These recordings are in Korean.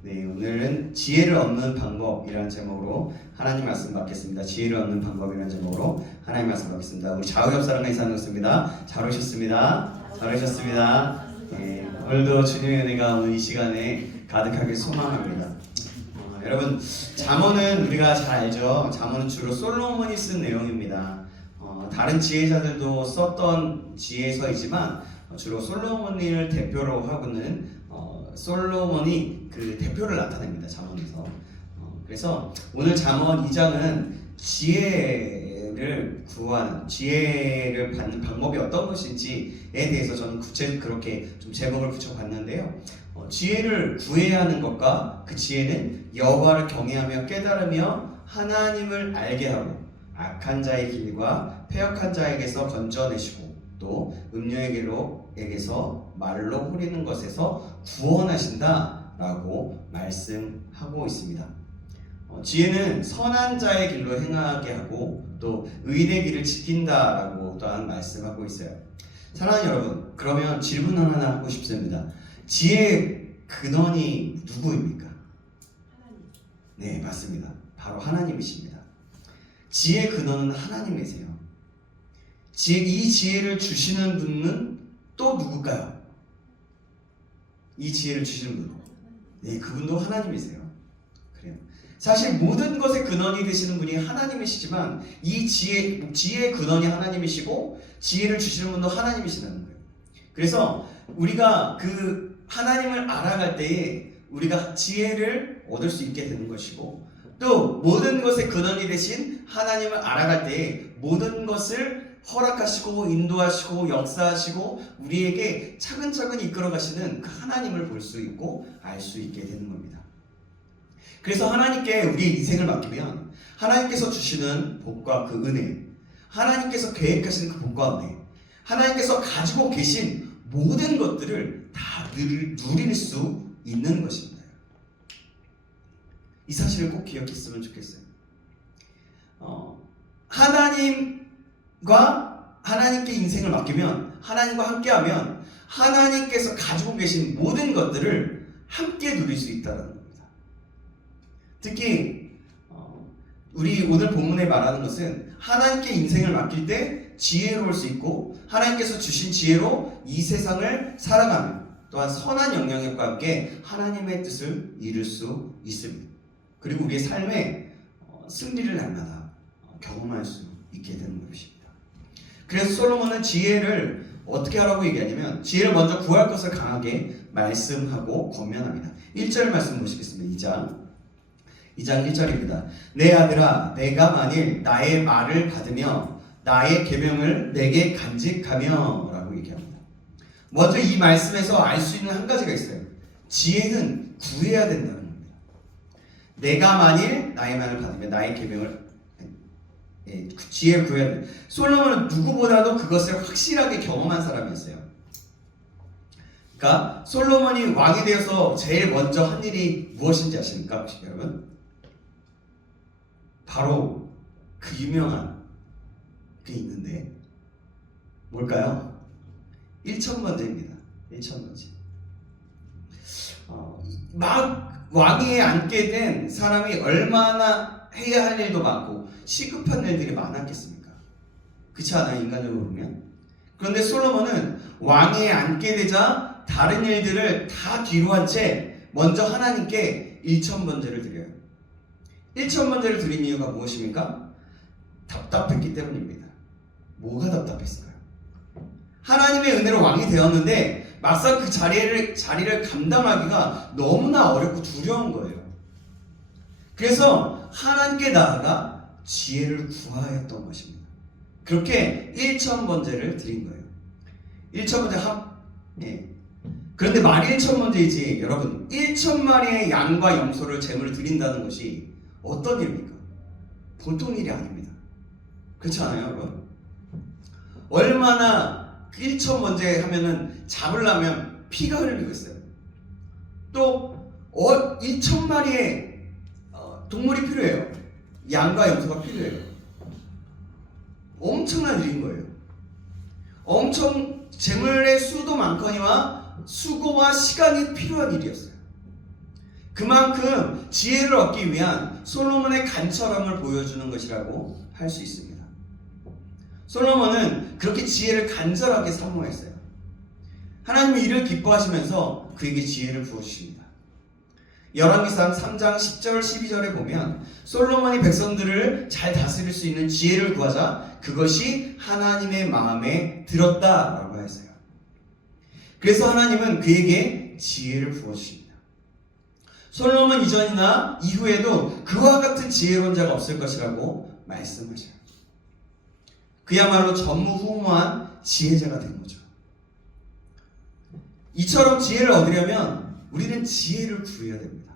네, 오늘은 지혜를 얻는 방법이라는 제목으로 하나님 말씀 받겠습니다. 지혜를 얻는 방법이라는 제목으로 하나님 말씀 받겠습니다. 우리 좌우옆 사람과 인사 나눴습니다. 잘 오셨습니다. 잘 오셨습니다. 네, 오늘도 주님의 은혜가 오늘 이 시간에 가득하게 소망합니다. 여러분, 잠언은 우리가 잘 알죠. 잠언은 주로 솔로몬이 쓴 내용입니다. 다른 지혜자들도 썼던 지혜서이지만 주로 솔로몬을 대표로 하고는 솔로몬이 그 대표를 나타냅니다. 잠언에서. 그래서 오늘 잠언 2장은 지혜를 구하는, 지혜를 받는 방법이 어떤 것인지에 대해서 저는 그렇게 좀 제목을 붙여봤는데요. 지혜를 구해야 하는 것과 그 지혜는 여호와를 경외하며 깨달으며 하나님을 알게 하고 악한 자의 길과 패역한 자에게서 건져내시고 또 음녀에게서 말로 후리는 것에서 구원하신다라고 말씀하고 있습니다. 지혜는 선한 자의 길로 행하게 하고 또 의의 길을 지킨다라고 또한 말씀하고 있어요. 사랑하는 여러분, 그러면 질문 하나 하고 싶습니다. 지혜의 근원이 누구입니까? 하나님. 네, 맞습니다. 바로 하나님이십니다. 지혜의 근원은 하나님이세요. 이 지혜를 주시는 분은 또 누굴까요? 이 지혜를 주시는 분, 네, 그분도 하나님이세요. 그래요. 사실 모든 것의 근원이 되시는 분이 하나님이시지만 이 지혜의 근원이 하나님이시고 지혜를 주시는 분도 하나님이시라는 거예요. 그래서 우리가 그 하나님을 알아갈 때에 우리가 지혜를 얻을 수 있게 되는 것이고 또 모든 것의 근원이 되신 하나님을 알아갈 때에 모든 것을 허락하시고 인도하시고 역사하시고 우리에게 차근차근 이끌어가시는 그 하나님을 볼 수 있고 알 수 있게 되는 겁니다. 그래서 하나님께 우리의 인생을 맡기면 하나님께서 주시는 복과 그 은혜, 하나님께서 계획하시는 그 복과 은혜, 하나님께서 가지고 계신 모든 것들을 다 누릴 수 있는 것입니다. 이 사실을 꼭 기억했으면 좋겠어요. 하나님께 인생을 맡기면, 하나님과 함께하면 하나님께서 가지고 계신 모든 것들을 함께 누릴 수 있다는 겁니다. 특히 우리 오늘 본문에 말하는 것은 하나님께 인생을 맡길 때 지혜로울 수 있고 하나님께서 주신 지혜로 이 세상을 살아가며 또한 선한 영향력과 함께 하나님의 뜻을 이룰 수 있습니다. 그리고 우리의 삶에 승리를 날마다 경험할 수 있게 되는 것입니다. 그래서 솔로몬은 지혜를 어떻게 하라고 얘기하냐면 지혜를 먼저 구할 것을 강하게 말씀하고 권면합니다. 1절 말씀 보시겠습니다. 2장 1절입니다. 내 아들아, 내가 만일 나의 말을 받으며 나의 계명을 내게 간직하며 라고 얘기합니다. 먼저 이 말씀에서 알 수 있는 한 가지가 있어요. 지혜는 구해야 된다는 겁니다. 내가 만일 나의 말을 받으며 나의 계명을 지혜를 구해야 돼. 솔로몬은 누구보다도 그것을 확실하게 경험한 사람이었어요. 그러니까 솔로몬이 왕이 되어서 제일 먼저 한 일이 무엇인지 아십니까? 혹시 여러분? 바로 그 유명한 게 있는데 뭘까요? 1000번제입니다. 1000번제. 막 왕위에 앉게 된 사람이 얼마나 해야 할 일도 많고 시급한 일들이 많았겠습니까? 그렇지 않아요? 인간적으로 보면. 그런데 솔로몬은 왕위에 앉게 되자 다른 일들을 다 뒤로 한 채 먼저 하나님께 1000번제를 드려요. 1000번제를 드린 이유가 무엇입니까? 답답했기 때문입니다. 뭐가 답답했을까요? 하나님의 은혜로 왕이 되었는데 막상 그 자리를 감당하기가 너무나 어렵고 두려운 거예요. 그래서 하나님께 나아가 지혜를 구하였던 것입니다. 그렇게 1000번제를 드린 거예요. 1000번제 그런데 말이 1000번제이지 여러분 1000마리의 양과 염소를 제물을 드린다는 것이 어떤 일입니까? 보통 일이 아닙니다. 그렇지 않아요, 여러분? 얼마나 1000번제 하면은 잡으려면 피가 흘리고 있어요. 또 1000마리의 동물이 필요해요. 양과 염소가 필요해요. 엄청난 일인 거예요. 엄청 제물의 수도 많거니와 수고와 시간이 필요한 일이었어요. 그만큼 지혜를 얻기 위한 솔로몬의 간절함을 보여주는 것이라고 할 수 있습니다. 솔로몬은 그렇게 지혜를 간절하게 사모했어요. 하나님은 이를 기뻐하시면서 그에게 지혜를 부어주십니다. 열왕기상 3장 10절 12절에 보면 솔로몬이 백성들을 잘 다스릴 수 있는 지혜를 구하자 그것이 하나님의 마음에 들었다라고 했어요. 그래서 하나님은 그에게 지혜를 부어주십니다. 솔로몬 이전이나 이후에도 그와 같은 지혜로운 자가 없을 것이라고 말씀하셔요. 그야말로 전무후무한 지혜자가 된 거죠. 이처럼 지혜를 얻으려면 우리는 지혜를 구해야 됩니다.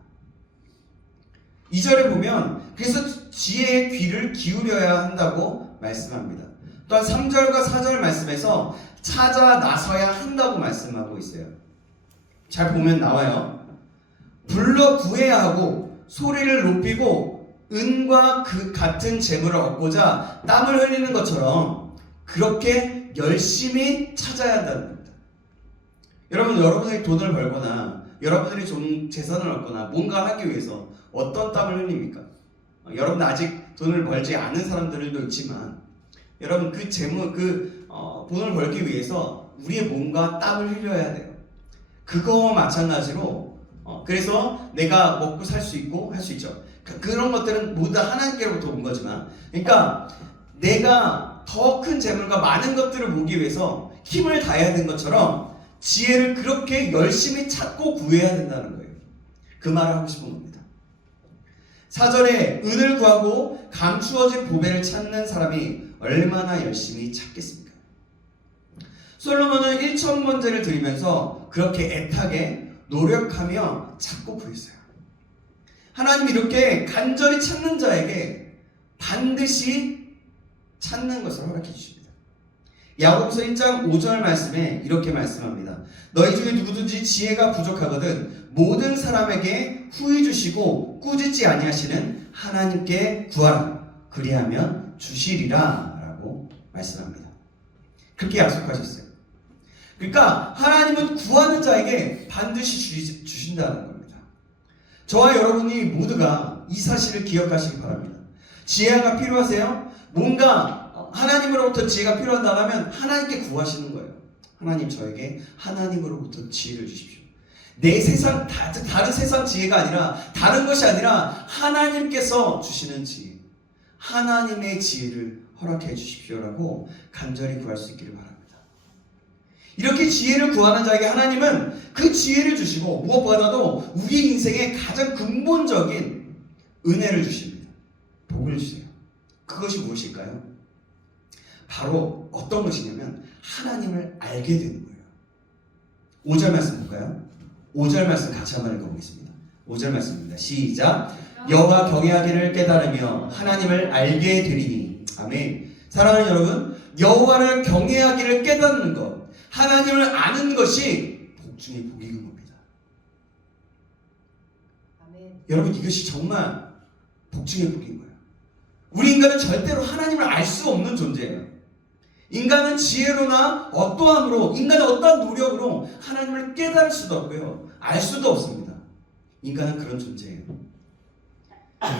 2절에 보면 그래서 지혜의 귀를 기울여야 한다고 말씀합니다. 또한 3절과 4절 말씀에서 찾아 나서야 한다고 말씀하고 있어요. 잘 보면 나와요. 불러 구해야 하고 소리를 높이고 은과 그 같은 재물을 얻고자 땀을 흘리는 것처럼 그렇게 열심히 찾아야 한다는 겁니다. 여러분들이 돈을 벌거나 여러분들이 좀 재산을 얻거나 뭔가 하기 위해서 어떤 땀을 흘립니까? 여러분 아직 돈을 벌지 않은 사람들도 있지만 여러분 그 재물 돈을 벌기 위해서 우리의 몸과 땀을 흘려야 돼요. 그거와 마찬가지로 그래서 내가 먹고 살 수 있고 할 수 있죠. 그런 것들은 모두 다 하나님께로부터 온 거지만 그러니까 내가 더 큰 재물과 많은 것들을 모으기 위해서 힘을 다해야 되는 것처럼 지혜를 그렇게 열심히 찾고 구해야 된다는 거예요. 그 말을 하고 싶은 겁니다. 4절에 은을 구하고 감추어진 보배를 찾는 사람이 얼마나 열심히 찾겠습니까? 솔로몬은 1,000번제를 드리면서 그렇게 애타게 노력하며 찾고 구했어요. 하나님 이렇게 간절히 찾는 자에게 반드시 찾는 것을 허락해 주십니다. 야고보서 1장 5절 말씀에 이렇게 말씀합니다. 너희 중에 누구든지 지혜가 부족하거든 모든 사람에게 후히 주시고 꾸짖지 아니하시는 하나님께 구하라. 그리하면 주시리라 라고 말씀합니다. 그렇게 약속하셨어요. 그러니까 하나님은 구하는 자에게 반드시 주신다는 겁니다. 저와 여러분이 모두가 이 사실을 기억하시기 바랍니다. 지혜가 필요하세요? 뭔가 하나님으로부터 지혜가 필요하다면 하나님께 구하시는 거예요. 하나님 저에게 하나님으로부터 지혜를 주십시오. 내 세상 다른 세상 지혜가 아니라 다른 것이 아니라 하나님께서 주시는 지혜, 하나님의 지혜를 허락해 주십시오라고 간절히 구할 수 있기를 바랍니다. 이렇게 지혜를 구하는 자에게 하나님은 그 지혜를 주시고 무엇보다도 우리 인생의 가장 근본적인 은혜를 주십니다. 복을 주세요. 그것이 무엇일까요? 바로 어떤 것이냐면 하나님을 알게 되는 거예요. 5절 말씀 볼까요? 5절 말씀 같이 한번 읽어보겠습니다. 5절 말씀입니다. 시작. 여호와 경외하기를 깨달으며 하나님을 알게 되리니. 아멘. 사랑하는 여러분, 여호와를 경외하기를 깨닫는 것, 하나님을 아는 것이 복 중에 복인 겁니다. 아멘. 여러분 이것이 정말 복 중에 복인 거예요. 우리 인간은 절대로 하나님을 알 수 없는 존재예요. 인간은 지혜로나 어떠함으로, 인간은 어떠한 노력으로 하나님을 깨달을 수도 없고요. 알 수도 없습니다. 인간은 그런 존재예요.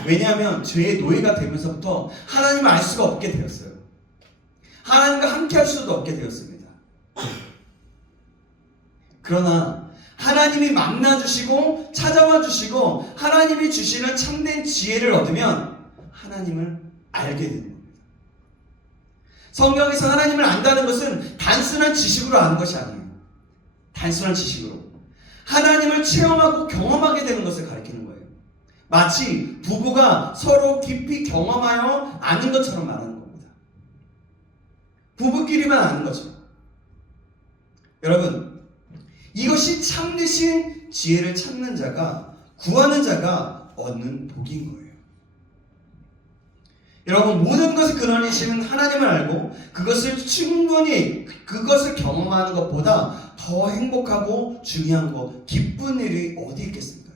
왜냐하면 죄의 노예가 되면서부터 하나님을 알 수가 없게 되었어요. 하나님과 함께 할 수도 없게 되었습니다. 그러나 하나님이 만나주시고 찾아와 주시고 하나님이 주시는 참된 지혜를 얻으면 하나님을 알게 되는 겁니다. 성경에서 하나님을 안다는 것은 단순한 지식으로 아는 것이 아니에요. 단순한 지식으로 하나님을 체험하고 경험하게 되는 것을 가리키는 거예요. 마치 부부가 서로 깊이 경험하여 아는 것처럼 말하는 겁니다. 부부끼리만 아는 거죠. 여러분, 이것이 참되신 지혜를 찾는 자가, 구하는 자가 얻는 복인 거예요. 여러분, 모든 것을 근원이시는 하나님을 알고 그것을 충분히 그것을 경험하는 것보다 더 행복하고 중요한 것, 기쁜 일이 어디 있겠습니까?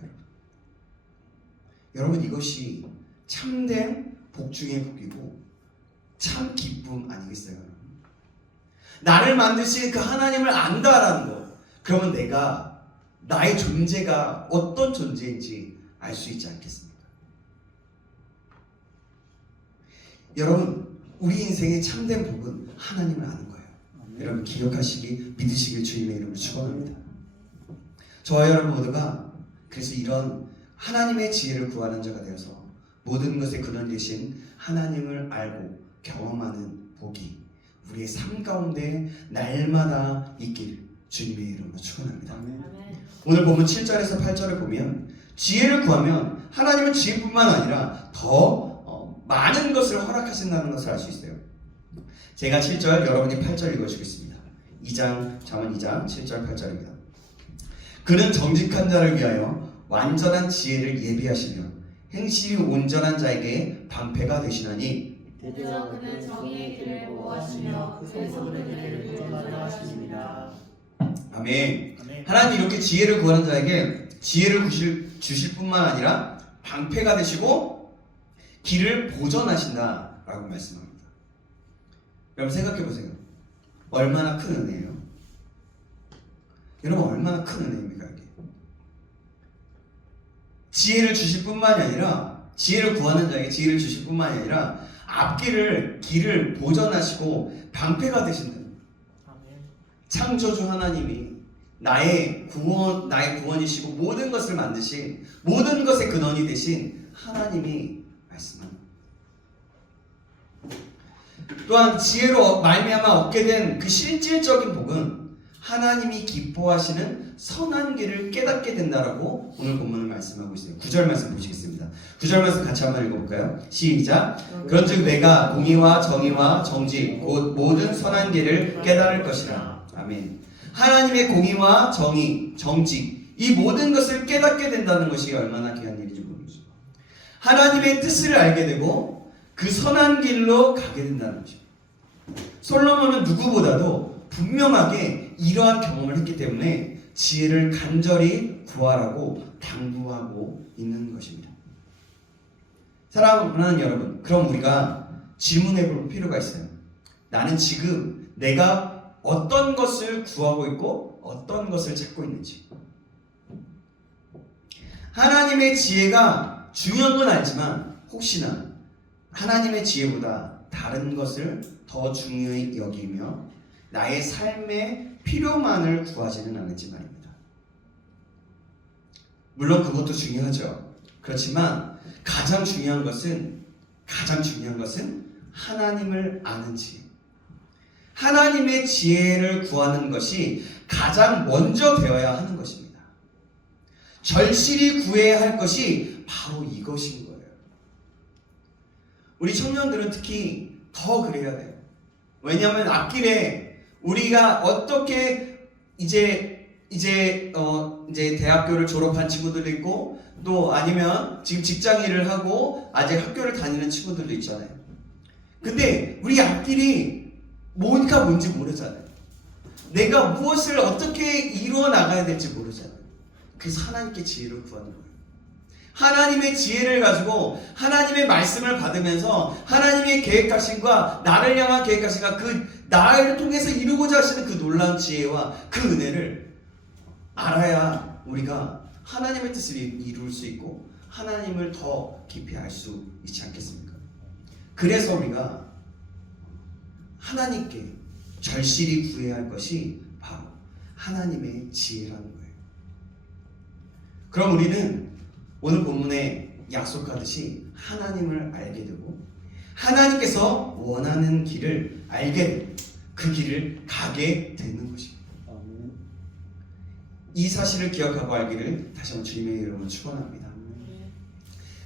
여러분, 이것이 참된 복 중의 복이고 참 기쁨 아니겠어요? 나를 만드신 그 하나님을 안다라는 것, 그러면 내가 나의 존재가 어떤 존재인지 알 수 있지 않겠습니까? 여러분, 우리 인생의 참된 복은 하나님을 아는 거예요. 여러분 기억하시기, 믿으시길 주님의 이름으로 축원합니다. 저와 여러분 모두가 그래서 이런 하나님의 지혜를 구하는 자가 되어서 모든 것의 근원 되신 하나님을 알고 경험하는 복이 우리의 삶 가운데 날마다 있길 주님의 이름으로 축원합니다. 오늘 본문 7절에서 8절을 보면 지혜를 구하면 하나님은 지혜뿐만 아니라 더 많은 것을 허락하신다는 것을 알 수 있어요. 제가 7절, 여러분이 8절 읽어주겠습니다. 2장, 잠언 2장 7절 8절입니다. 그는 정직한 자를 위하여 완전한 지혜를 예비하시며 행실이 온전한 자에게 방패가 되시나니 그저 그는 정의의 길을 보호하시며 그 손으로 그를 구원하려 하십니다. 아멘. 하나님 이렇게 지혜를 구하는 자에게 지혜를 주실 뿐만 아니라 방패가 되시고 길을 보전하신다라고 말씀합니다. 여러분 생각해 보세요. 얼마나 큰 은혜예요? 여러분 얼마나 큰 은혜입니까? 이게 지혜를 주실 뿐만이 아니라 지혜를 구하는 자에게 지혜를 주실 뿐만이 아니라 앞길을 길을 보전하시고 방패가 되신다. 창조주 하나님이 나의 구원이시고 모든 것을 만드신 모든 것의 근원이 되신 하나님이 말씀합니다. 또한 지혜로 말미암아 얻게 된 그 실질적인 복은 하나님이 기뻐하시는 선한 길을 깨닫게 된다라고 오늘 본문을 말씀하고 있어요. 9절 말씀 보시겠습니다. 9절 말씀 같이 한번 읽어볼까요? 시작. 그런즉 내가 공의와 정의와 정직 곧 모든 선한 길을 깨달을 것이라. 아멘. 하나님의 공의와 정의, 정직 이 모든 것을 깨닫게 된다는 것이 얼마나 귀한 일인지 모르죠. 하나님의 뜻을 알게 되고 그 선한 길로 가게 된다는 것입니다. 솔로몬은 누구보다도 분명하게 이러한 경험을 했기 때문에 지혜를 간절히 구하라고 당부하고 있는 것입니다. 사랑하는 여러분, 그럼 우리가 질문해 볼 필요가 있어요. 나는 지금 내가 어떤 것을 구하고 있고 어떤 것을 찾고 있는지. 하나님의 지혜가 중요한 건 알지만 혹시나 하나님의 지혜보다 다른 것을 더 중요히 여기며 나의 삶의 필요만을 구하지는 않을지 말입니다. 물론 그것도 중요하죠. 그렇지만 가장 중요한 것은 하나님을 아는 지혜. 하나님의 지혜를 구하는 것이 가장 먼저 되어야 하는 것입니다. 절실히 구해야 할 것이 바로 이것인 거예요. 우리 청년들은 특히 더 그래야 돼요. 왜냐하면 앞길에 우리가 어떻게 이제 대학교를 졸업한 친구들도 있고 또 아니면 지금 직장 일을 하고 아직 학교를 다니는 친구들도 있잖아요. 근데 우리 앞길이 뭐가 뭔지 모르잖아요. 내가 무엇을 어떻게 이루어 나가야 될지 모르잖아요. 그래서 하나님께 지혜를 구하는 거예요. 하나님의 지혜를 가지고 하나님의 말씀을 받으면서 하나님의 계획하심과 나를 향한 계획하심과 그 나를 통해서 이루고자 하시는 그 놀라운 지혜와 그 은혜를 알아야 우리가 하나님의 뜻을 이룰 수 있고 하나님을 더 깊이 알 수 있지 않겠습니까? 그래서 우리가 하나님께 절실히 구해야 할 것이 바로 하나님의 지혜라는 거예요. 그럼 우리는 오늘 본문에 약속하듯이 하나님을 알게 되고 하나님께서 원하는 길을 알게 되고 그 길을 가게 되는 것입니다. 이 사실을 기억하고 알기를 다시 한번 주님의 이름으로 축원합니다.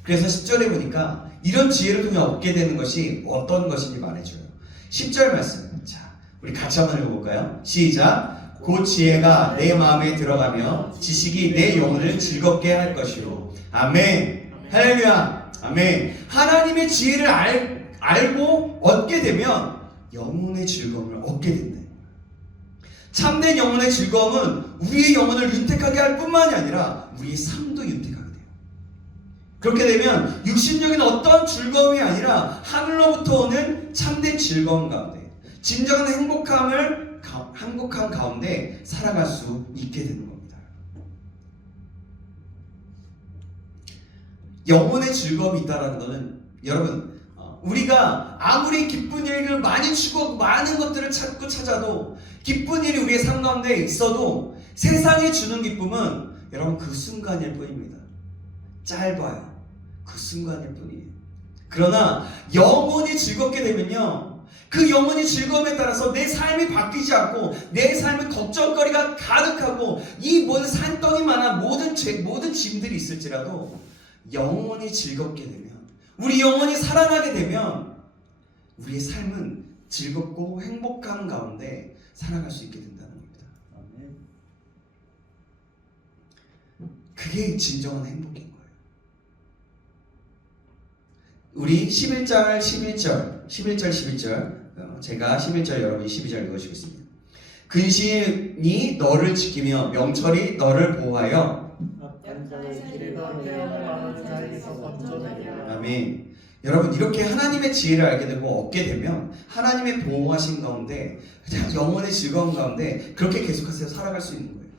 그래서 10절에 보니까 이런 지혜를 통해 얻게 되는 것이 어떤 것인지 말해줘요. 10절 말씀, 자 우리 같이 한번 읽어볼까요? 시작. 그 지혜가 내 마음에 들어가며 지식이 내 영혼을 즐겁게 할 것이요. 아멘. 할렐루야. 아멘. 하나님의 지혜를 알고 얻게 되면 영혼의 즐거움을 얻게 된다. 참된 영혼의 즐거움은 우리의 영혼을 윤택하게 할 뿐만이 아니라 우리의 삶도 윤택하게 돼요. 그렇게 되면 육신적인 어떤 즐거움이 아니라 하늘로부터 오는 참된 즐거움 가운데 진정한 행복함 가운데 살아갈 수 있게 되는 겁니다. 영혼의 즐거움이 있다라는 것은 여러분 우리가 아무리 기쁜 일을 많이 추구하고 많은 것들을 찾고 찾아도 기쁜 일이 우리의 삶 가운데 있어도 세상이 주는 기쁨은 여러분 그 순간일 뿐입니다. 짧아요. 그 순간일 뿐이에요. 그러나 영혼이 즐겁게 되면요, 그 영혼이 즐거움에 따라서 내 삶이 바뀌지 않고 내 삶에 걱정거리가 가득하고 이 모든 산덩이 많아 모든 짐들이 있을지라도 영혼이 즐겁게 되면, 우리 영혼이 살아나게 되면 우리의 삶은 즐겁고 행복한 가운데 살아갈 수 있게 된다는 겁니다. 아멘. 그게 진정한 행복인 거예요. 우리 11절 11절 제가 11절 여러분이 12절 읽어주겠습니다. 근신이 너를 지키며 명철이 너를 보호하여 악한 자의 길에가 태양을 막는 자에게서 건져내리라. 아멘. 여러분 이렇게 하나님의 지혜를 알게 되고 얻게 되면 하나님의 보호하신 가운데 영혼의 즐거움 가운데 그렇게 계속해서 살아갈 수 있는 거예요.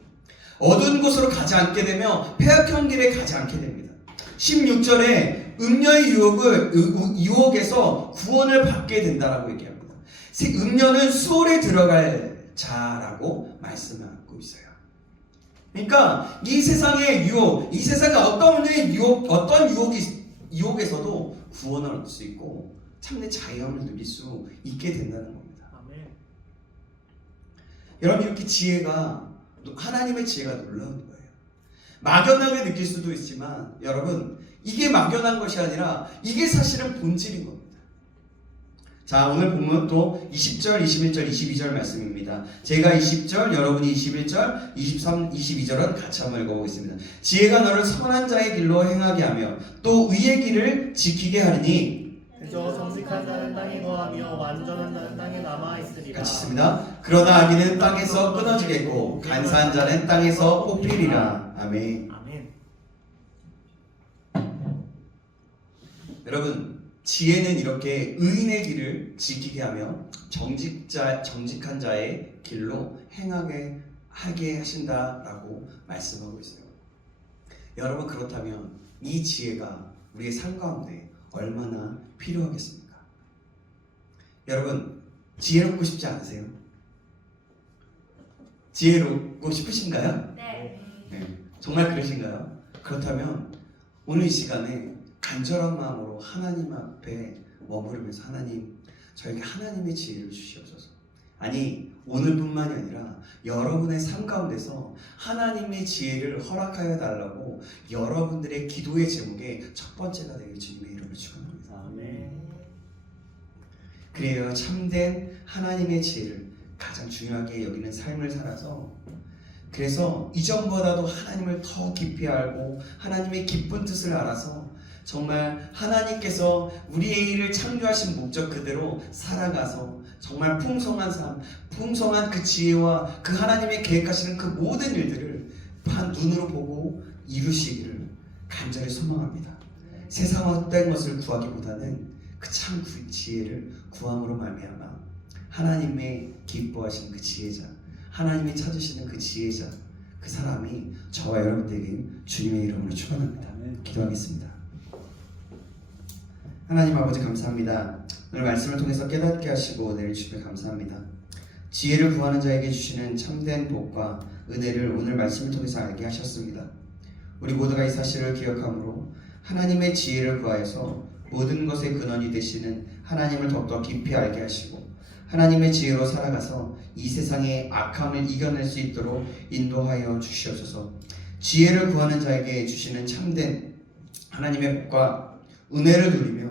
어두운 곳으로 가지 않게 되며 폐악한 길에 가지 않게 됩니다. 16절에 음녀의 유혹에서 구원을 받게 된다라고 얘기합니다. 음녀는 수월에 들어갈 자라고 말씀하고 있어요. 그러니까 이 세상의 유혹, 이 세상의 어떤 유혹에서도 구원을 얻을 수 있고 참된 자유함을 누릴 수 있게 된다는 겁니다. 아멘. 여러분 이렇게 하나님의 지혜가 놀라운 거예요. 막연하게 느낄 수도 있지만 여러분 이게 막연한 것이 아니라 이게 사실은 본질인 겁니다. 자, 오늘 보면 또 20절, 21절, 22절 말씀입니다. 제가 20절, 여러분이 21절, 23, 22절은 같이 한번 읽어보겠습니다. 지혜가 너를 선한 자의 길로 행하게 하며 또 의의 길을 지키게 하리니 그저 정직한 자는 땅에 거하며 완전한 자는 땅에 남아있으리라. 같이 있습니다. 그러나 악인은 땅에서 끊어지겠고 간사한 자는 땅에서 뽑히리라. 아멘. 아멘. 여러분 지혜는 이렇게 의인의 길을 지키게 하며 정직한 자의 길로 행하게 하게 하신다라고 말씀하고 있어요. 여러분 그렇다면 이 지혜가 우리의 삶 가운데 얼마나 필요하겠습니까? 여러분 지혜롭고 싶지 않으세요? 지혜롭고 싶으신가요? 네. 네, 정말 그러신가요? 그렇다면 오늘 이 시간에 간절한 마음으로 하나님 앞에 머무르면서 하나님, 저에게 하나님의 지혜를 주시옵소서. 아니 오늘뿐만이 아니라 여러분의 삶 가운데서 하나님의 지혜를 허락하여 달라고 여러분들의 기도의 제목의 첫 번째가 되길 주님의 이름으로 축원합니다. 아멘. 그래요, 참된 하나님의 지혜를 가장 중요하게 여기는 삶을 살아서, 그래서 이전보다도 하나님을 더 깊이 알고 하나님의 기쁜 뜻을 알아서 정말 하나님께서 우리의 일을 창조하신 목적 그대로 살아가서 정말 풍성한 삶, 풍성한 그 지혜와 그 하나님의 계획하시는 그 모든 일들을 눈으로 보고 이루시기를 간절히 소망합니다. 세상 헛된 것을 구하기보다는 그 참 지혜를 구함으로 말미암아 하나님의 기뻐하시는 그 지혜자, 하나님이 찾으시는 그 지혜자, 그 사람이 저와 여러분들에게 주님의 이름으로 축원합니다. 기도하겠습니다. 하나님 아버지 감사합니다. 오늘 말씀을 통해서 깨닫게 하시고 내려주시며 감사합니다. 지혜를 구하는 자에게 주시는 참된 복과 은혜를 오늘 말씀을 통해서 알게 하셨습니다. 우리 모두가 이 사실을 기억함으로 하나님의 지혜를 구하여서 모든 것의 근원이 되시는 하나님을 더욱더 깊이 알게 하시고 하나님의 지혜로 살아가서 이 세상의 악함을 이겨낼 수 있도록 인도하여 주시옵소서. 지혜를 구하는 자에게 주시는 참된 하나님의 복과 은혜를 누리며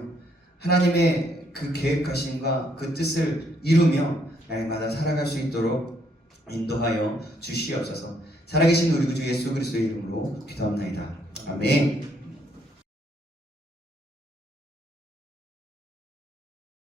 하나님의 그 계획하심과 그 뜻을 이루며 날마다 살아갈 수 있도록 인도하여 주시옵소서. 살아계신 우리 구주 예수 그리스도의 이름으로 기도합나이다. 아멘.